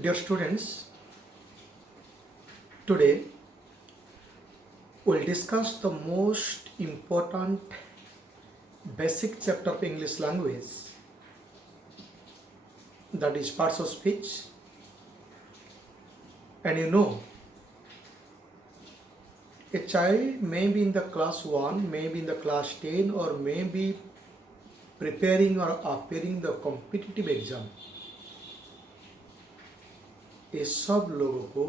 Dear students, today we'll discuss the most important basic chapter of English language, that is parts of speech. And a child may be in the class 1, may be in the class 10, or may be preparing or appearing the competitive exam. ये सब लोगों को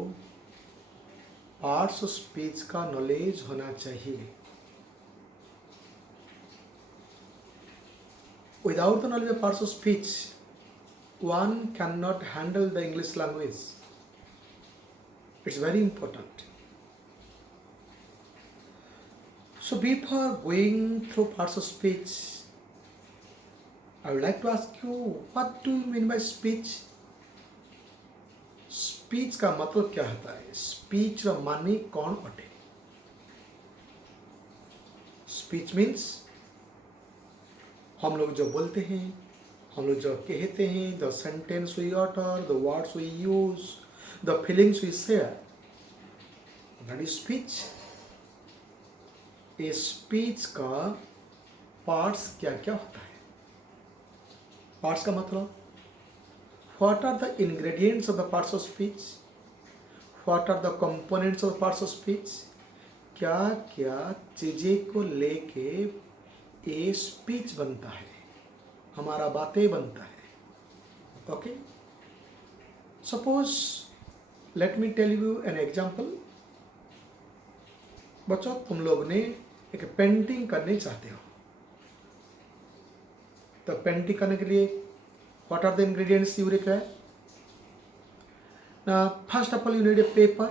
parts of speech का knowledge होना चाहिए. Without the knowledge of parts of speech, one cannot handle the English language. It's very important. So before going through parts of speech, I would like to ask you, what do you mean by speech? Speech का मतलब क्या होता है? Speech का माने कौन अटे? Speech means हम लोग जो बोलते हैं, हम लोग जो कहते हैं, the sentence we utter, the words we use, the feelings we share, that is speech. ये स्पीच का पार्ट्स क्या क्या होता है? पार्ट्स का मतलब, what are the ingredients of the parts of speech? What are the components of the parts of speech? क्या क्या चीज़ें को लेके ये स्पीच बनता है, हमारा बातें बनता है. Okay, suppose let me tell you an example. बच्चों, तुम लोग ने एक पेंटिंग करने चाहते हो, तो पेंटिंग करने के लिए what are the ingredients you require? Now, first of all, you need a paper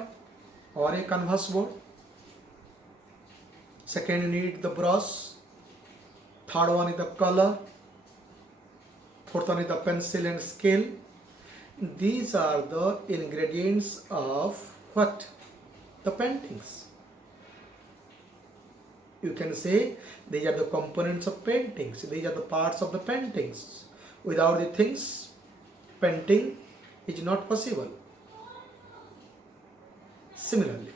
or a canvas board. Second, you need the brush. Third one is the color. Fourth one is the pencil and scale. These are the ingredients of what? The paintings. You can say these are the components of paintings. These are the parts of the paintings. Without the things, painting is not possible. Similarly,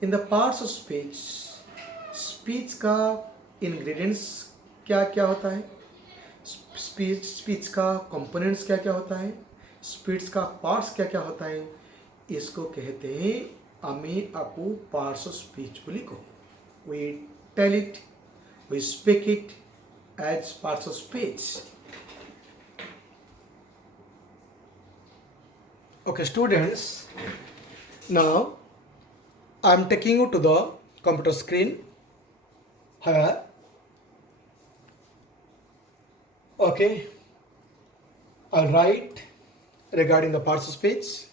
in the parts of speech, speech का ingredients क्या क्या होता है, speech का components क्या क्या होता है, speech का parts क्या क्या होता है, इसको कहते हैं আমি আপু parts of speech बोली को. We tell it, we speak it as parts of speech. Okay, students, now I am taking you to the computer screen. Here, okay, I'll write regarding the parts of speech.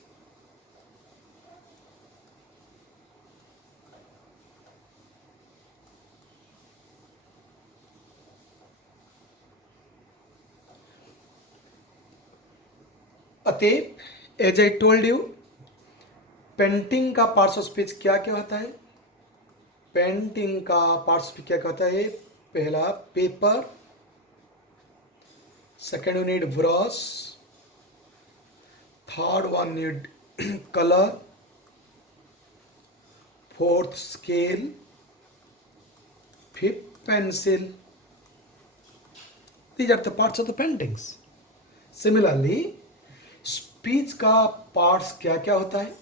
Ateep, as I told you, painting का parts of speech क्या क्या होता है? Painting का parts क्या क्या होता है? पहला paper, second you need brush, third one need colour, fourth scale, fifth pencil. These are the parts of the paintings. Similarly, speech का पार्ट्स क्या क्या होता है?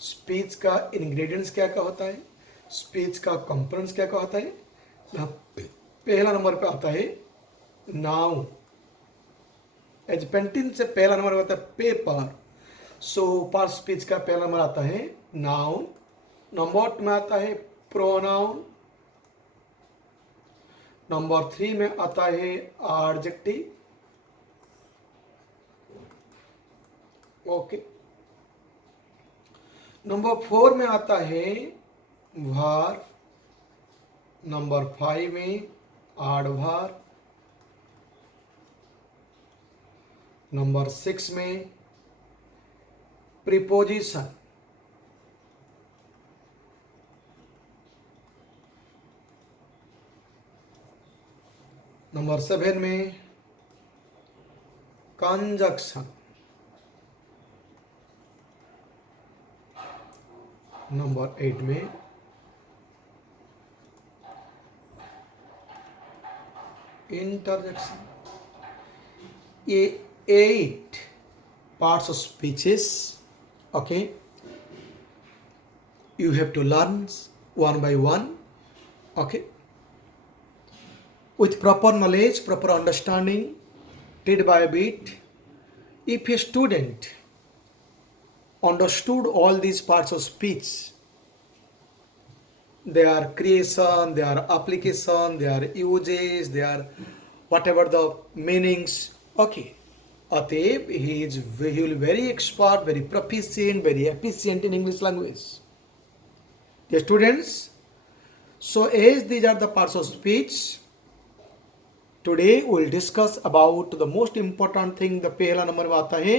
स्पीच का इंग्रेडिएंट्स क्या क्या होता है? स्पीच का कंपोनेंट्स क्या क्या होता है? पहला नंबर पे आता है नाउन. एज पेंटिंग से पहला नंबर होता है पेपर. सो पार्ट स्पीच का पहला नंबर आता है नाउन. नंबर 2 में आता है प्रोनाउन. नंबर 3 में आता है एडजेक्टिव. ओके, नंबर 4 में आता है वर्ब. नंबर 5 में एडवर्ब. नंबर 6 में प्रीपोजिशन. नंबर 7 में कंजक्शन. नंबर 8 में interjection. A 8 parts of speeches. Okay, you have to learn one by one. Okay, with proper knowledge, proper understanding, bit by bit. If a student understood all these parts of speech, their creation, their application, their uses, their whatever the meanings. Okay. Ateb, he will very expert, very proficient, very efficient in English language. Dear students, so as these are the parts of speech, today we will discuss about the most important thing. The पहला number में आता है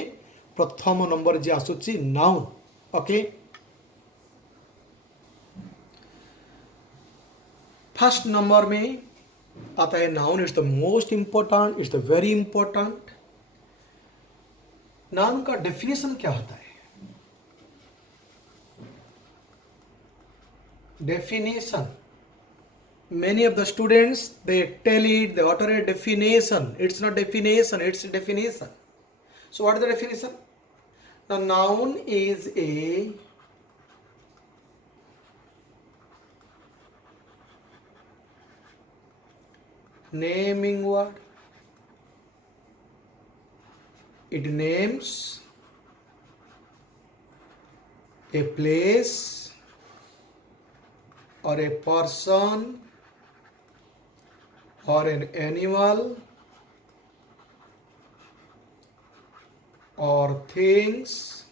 प्रथम number जे आसुची noun. Okay. First number में आता है noun. It's the most important, it's the very important. Noun का डेफिनेशन क्या होता है? Definition, many of the students they tell it, they utter a definition. It's not definition, it's definition. So what is the definition? The noun is a naming word. It names a place or a person or an animal or things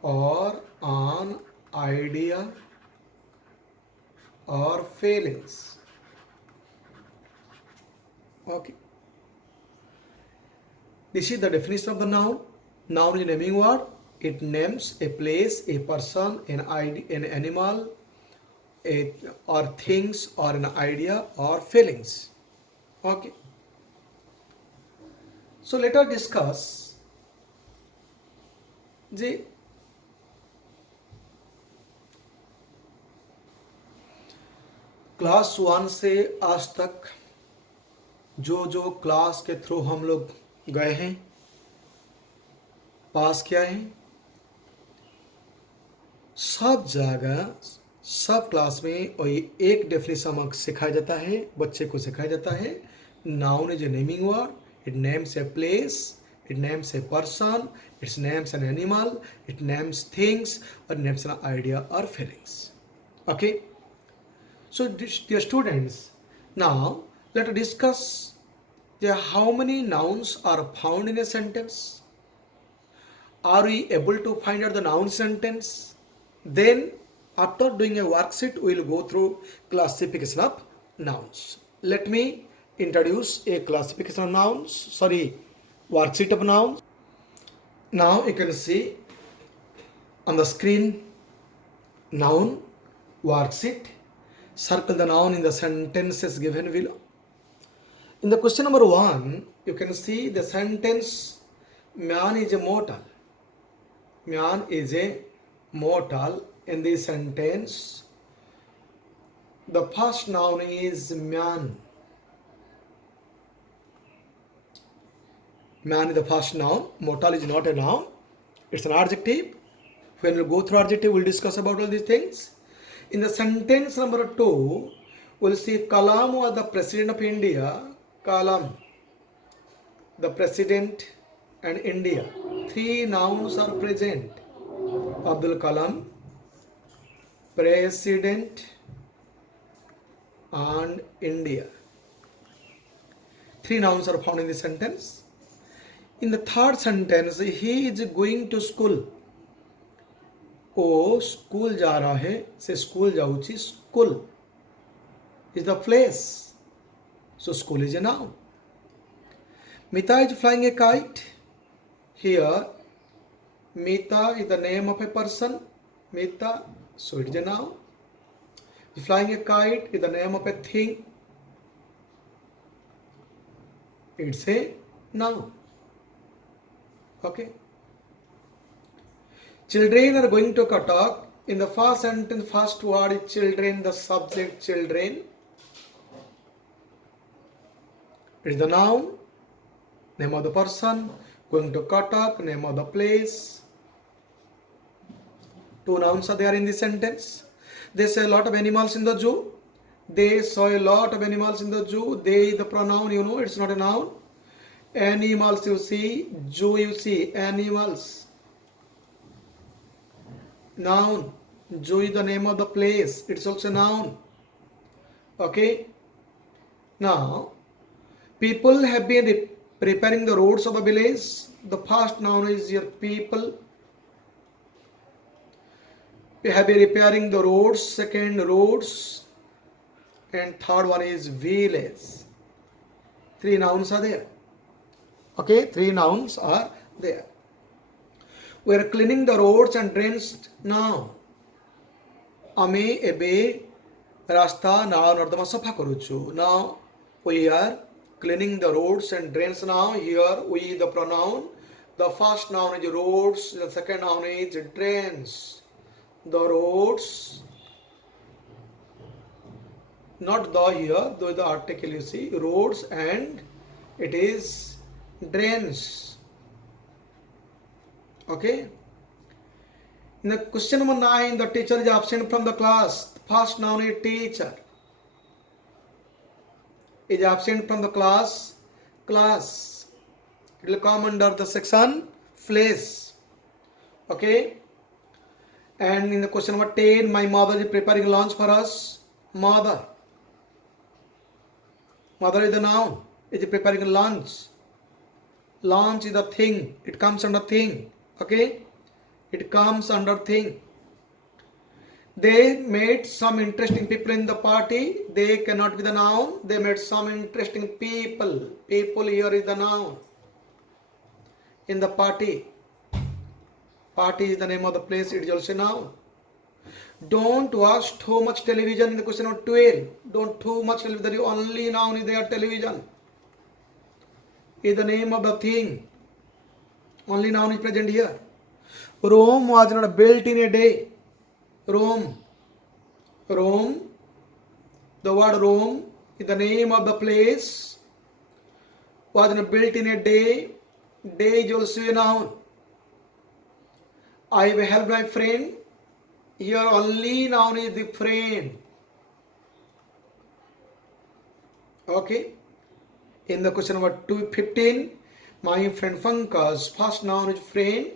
or an idea or feelings. Okay. This is the definition of the noun. Noun is a naming word. It names a place, a person, an animal, or things, or an idea, or feelings. Okay. So let us discuss the class 1 से आज तक जो class के through हम लोग गए हैं, पास किया है, सब जगह सब क्लास में और एक डेफिनेशन सिखाया जाता है, बच्चे को सिखाया जाता है. Noun is a naming word. It names a place, it names a person, it names an animal, it names things, और नेम्स एन आइडिया और feelings. Okay. So dear students, now let us discuss how many nouns are found in a sentence. Are we able to find out the noun sentence? Then after doing a worksheet, we will go through classification of nouns. Let me introduce a classification of nouns, worksheet of nouns. Now you can see on the screen noun worksheet. Circle the noun in the sentences given below. In the question number 1, you can see the sentence, man is a mortal. Man is a mortal. In this sentence, the first noun is man. Man is the first noun. Mortal is not a noun. It's an adjective. When we go through adjective, we'll discuss about all these things. In the sentence number 2, we'll see Kalam was the president of India. Kalam, the president, and India. 3 nouns are present. Abdul Kalam, president, and India. 3 nouns are found in this sentence. In the third sentence, he is going to school. ओ school जा रहा है, से school जाऊची. School is the place, so school is a noun. Mita is flying a kite. Here Mita is the name of a person. Mita, so it is a noun. Flying a kite is the name of a thing. It's a noun. Okay. Children are going to Cuttack. In the first sentence, first word is children, the subject children. It is the noun, name of the person. Going to Cuttack, name of the place. Two nouns are there in this sentence. They say a lot of animals in the zoo. They saw a lot of animals in the zoo. They is the pronoun, you know, it's not a noun. Animals you see, zoo you see, animals. Noun. Zoo is the name of the place. It's also a noun. Okay. Now, people have been preparing the roads of the village. The first noun is your people. We have been repairing the roads. Second, roads. And third one is village. Three nouns are there. Okay, three nouns are there. We are cleaning the roads and drains now. Ame ebe rasta now nardama safa karuchu. Now we are cleaning the roads and drains now. Here we the pronoun. The first noun is roads. The second noun is drains. The roads. Not the here, though the article you see. Roads and it is drains. Okay. In the question number 9, the teacher is absent from the class. First noun is teacher. Is absent from the class. Class. It will come under the section place. Okay. And in the question number 10, my mother is preparing lunch for us. Mother. Mother is the noun. Is preparing lunch. Lunch is the thing. It comes under thing. Okay. It comes under thing. They met some interesting people in the party. They cannot be the noun. They met some interesting people. People here is the noun. In the party. Party is the name of the place. It is also a noun. Don't watch too much television in the question of 12. Don't too much television. The only noun is there television. Is the name of the thing. Only noun is present here. Rome was not built in a day. Rome. Rome. The word Rome is the name of the place. Was not built in a day. Day is also a noun. I have helped my friend. Here only noun is the friend. Okay. In the question number 215, my friend Pankaj. First noun is friend.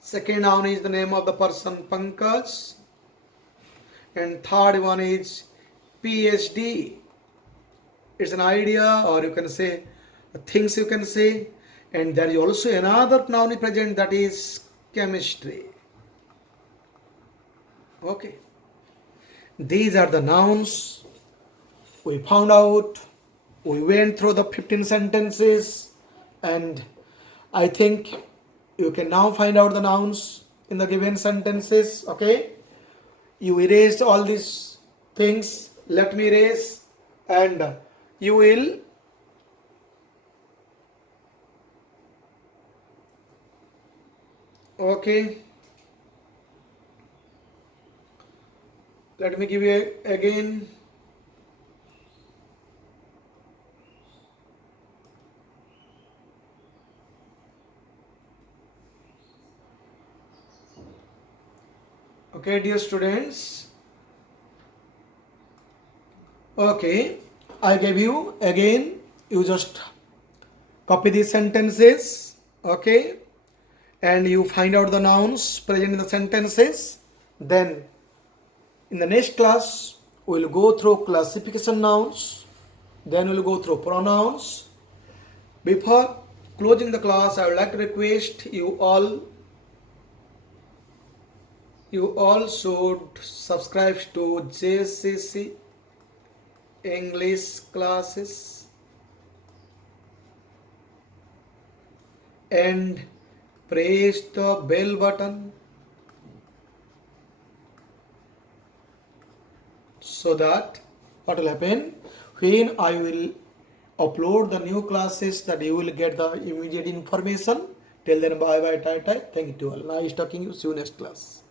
Second noun is the name of the person Pankaj. And third one is PhD. It's an idea, or you can say things you can say. And there is also another noun present, that is chemistry. Okay. These are the nouns we found out. We went through the 15 sentences, and I think you can now find out the nouns in the given sentences. Okay. You erased all these things. Let me erase, and you will okay. Let me give you again. Okay, dear students. Okay, I gave you again. You just copy these sentences. Okay, and you find out the nouns present in the sentences. Then in the next class, we will go through classification nouns. Then we will go through pronouns. Before closing the class, I would like to request you all should subscribe to JCC English classes and press the bell button so that what will happen when I will upload the new classes, that you will get the immediate information Till then, bye bye, tie tie. Thank you to all. Nice talking you. See you next class.